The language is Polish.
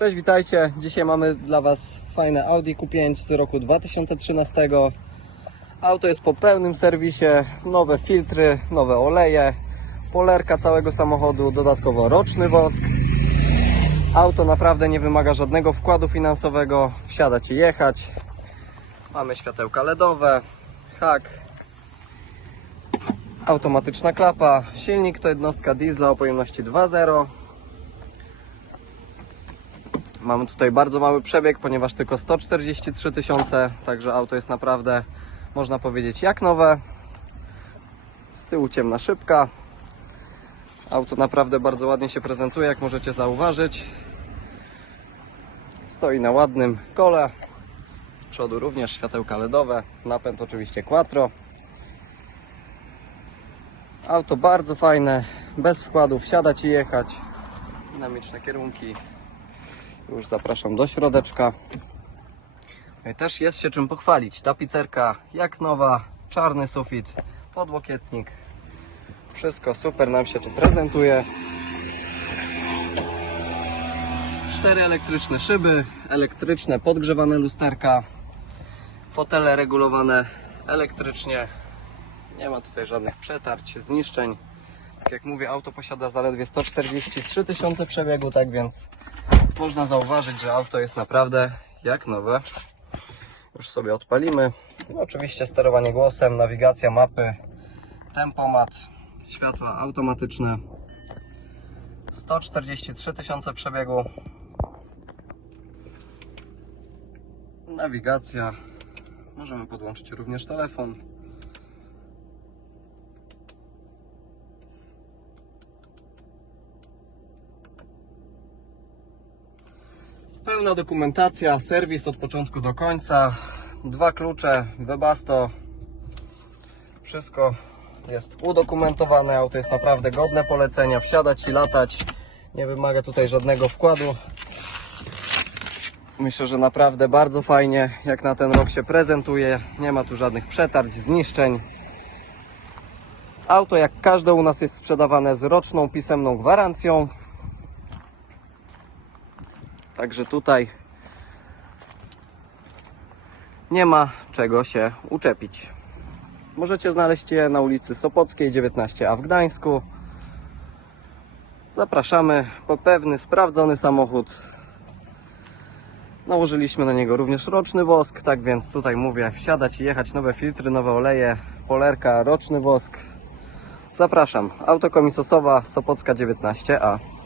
Cześć, witajcie. Dzisiaj mamy dla Was fajne Audi Q5 z roku 2013. Auto jest po pełnym serwisie, nowe filtry, nowe oleje, polerka całego samochodu, dodatkowo roczny wosk. Auto naprawdę nie wymaga żadnego wkładu finansowego, wsiadać i jechać. Mamy światełka LEDowe, hak, automatyczna klapa, silnik to jednostka diesla o pojemności 2.0. Mamy tutaj bardzo mały przebieg, ponieważ tylko 143 tysiące, także auto jest naprawdę, można powiedzieć, jak nowe. Z tyłu ciemna szybka. Auto naprawdę bardzo ładnie się prezentuje, jak możecie zauważyć. Stoi na ładnym kole. Z przodu również światełka LEDowe. Napęd oczywiście quattro. Auto bardzo fajne, bez wkładów, wsiadać i jechać. Dynamiczne kierunki. Już zapraszam do środeczka. I też jest się czym pochwalić. Tapicerka jak nowa, czarny sufit, podłokietnik. Wszystko super nam się tu prezentuje. Cztery elektryczne szyby, elektryczne podgrzewane lusterka, fotele regulowane elektrycznie. Nie ma tutaj żadnych przetarć, zniszczeń. Tak jak mówię, auto posiada zaledwie 143 tysiące przebiegu, tak więc można zauważyć, że auto jest naprawdę jak nowe. Już sobie odpalimy. No, oczywiście sterowanie głosem, nawigacja, mapy, tempomat, światła automatyczne. 143 tysiące przebiegu. Nawigacja. Możemy podłączyć również telefon. Pełna dokumentacja, serwis od początku do końca. Dwa klucze, Webasto. Wszystko jest udokumentowane. Auto jest naprawdę godne polecenia. Wsiadać i latać. Nie wymaga tutaj żadnego wkładu. Myślę, że naprawdę bardzo fajnie, jak na ten rok się prezentuje. Nie ma tu żadnych przetarć, zniszczeń. Auto, jak każde u nas, jest sprzedawane z roczną pisemną gwarancją. Także tutaj nie ma czego się uczepić. Możecie znaleźć je na ulicy Sopockiej 19a w Gdańsku. Zapraszamy po pewny, sprawdzony samochód. Nałożyliśmy na niego również roczny wosk, tak więc tutaj mówię, wsiadać i jechać, nowe filtry, nowe oleje, polerka, roczny wosk. Zapraszam, autokomisosowa Sopocka 19a.